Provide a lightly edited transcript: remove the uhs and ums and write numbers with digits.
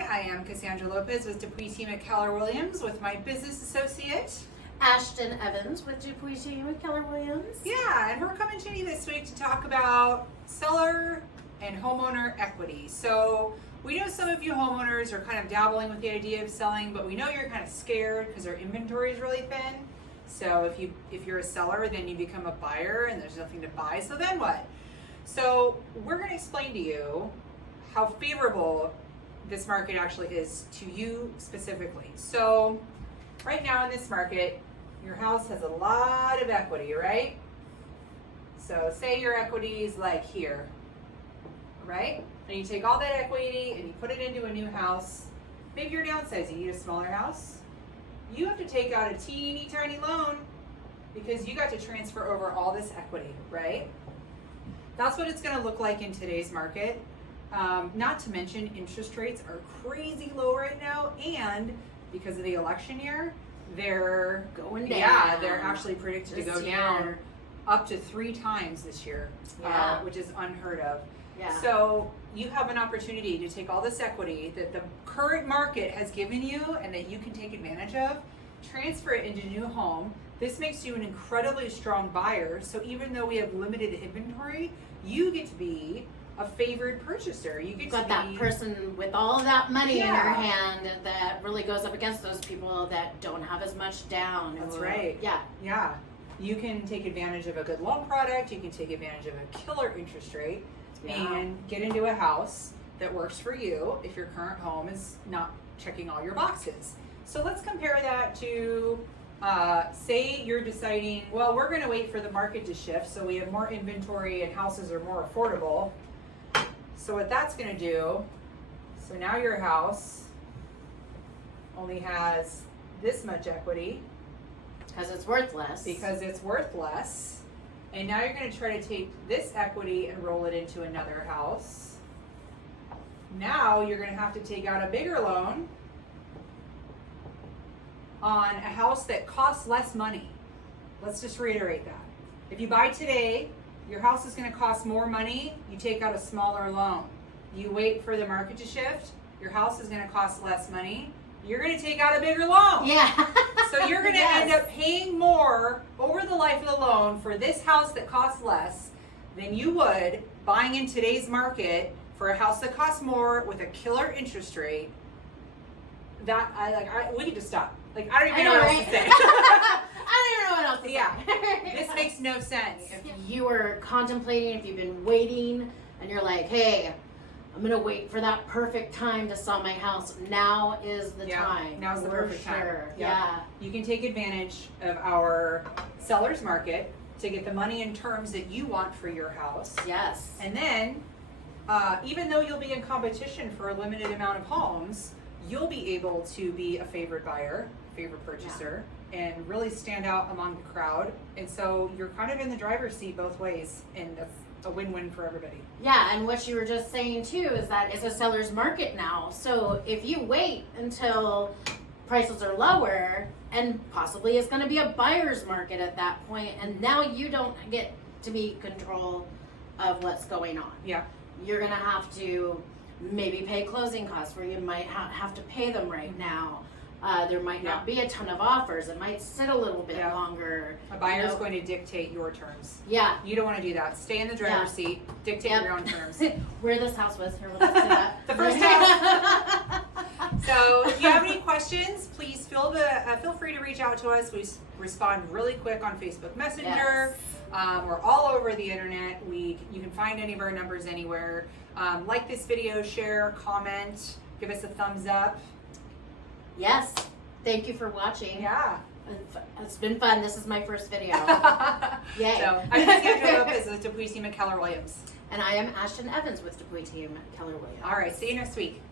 everybody. I am Cassandra Lopez with Dupuis team at Keller Williams with my business associate, Ashton Evans with Dupuis team at Keller Williams. Yeah, and we're coming to you this week to talk about seller and homeowner equity. So we know some of you homeowners are kind of dabbling with the idea of selling, but we know you're kind of scared because our inventory is really thin. So if you're a seller, then you become a buyer and there's nothing to buy. So then what? So we're going to explain to you how favorable this market actually is to you specifically. So right now in this market, your house has a lot of equity, right? So say your equity is like here, right? And you take all that equity and you put it into a new house. Maybe you're downsizing, you need a smaller house. You have to take out a teeny tiny loan because you got to transfer over all this equity, right? That's what it's going to look like in today's market. Not to mention interest rates are crazy low right now, and because of the election year, they're going down. Yeah, they're actually predicted to go down up to 3 times this year, which is unheard of. Yeah. So you have an opportunity to take all this equity that the current market has given you and that you can take advantage of, transfer it into a new home. This makes you an incredibly strong buyer. So even though we have limited inventory, you get to be a favored purchaser. You get got to that be person with all of that money in their hand that really goes up against those people that don't have as much down. That's right. Yeah. You can take advantage of a good loan product. You can take advantage of a killer interest rate and get into a house that works for you if your current home is not checking all your boxes. So let's compare that to say you're deciding, well, we're going to wait for the market to shift so we have more inventory and houses are more affordable. So what that's going to do, so now your house only has this much equity. Because it's worth less. Because it's worth less. And now you're going to try to take this equity and roll it into another house. Now you're going to have to take out a bigger loan on a house that costs less money. Let's just reiterate that. If you buy today, your house is going to cost more money. You take out a smaller loan. You wait for the market to shift. Your house is going to cost less money. You're going to take out a bigger loan. Yeah. So you're going to end up paying more over the life of the loan for this house that costs less than you would buying in today's market for a house that costs more with a killer interest rate. We need to stop. I don't even know what else to say. I don't even know what else to say. This makes no sense. If you were contemplating, if you've been waiting, and you're like, hey, I'm going to wait for that perfect time to sell my house. Now is the time. Now's the perfect time. Yeah. You can take advantage of our seller's market to get the money and terms that you want for your house. Yes. And then, even though you'll be in competition for a limited amount of homes, you'll be able to be a favored buyer, favored purchaser, and really stand out among the crowd. And so you're kind of in the driver's seat both ways, and that's a win-win for everybody. Yeah, and what you were just saying too is that it's a seller's market now. So if you wait until prices are lower, and possibly it's going to be a buyer's market at that point, and now you don't get to be in control of what's going on. Yeah. You're going to have to maybe pay closing costs where you might have to pay them right now. There might not be a ton of offers. It might sit a little bit longer. A buyer is going to dictate your terms. Yeah. You don't want to do that. Stay in the driver's seat. Dictate your own terms. Where this house was, here, let's do that. The first house. So if you have any questions, please feel free to reach out to us. We respond really quick on Facebook Messenger. Yes. We're all over the internet. You can find any of our numbers anywhere. Like this video, share, comment, give us a thumbs up. Yes. Thank you for watching. Yeah. It's been fun. This is my first video. Yay. So, I'm Cassandra Lopez with Dupuis team at Keller Williams. And I am Ashton Evans with Dupuis team at Keller Williams. All right. See you next week.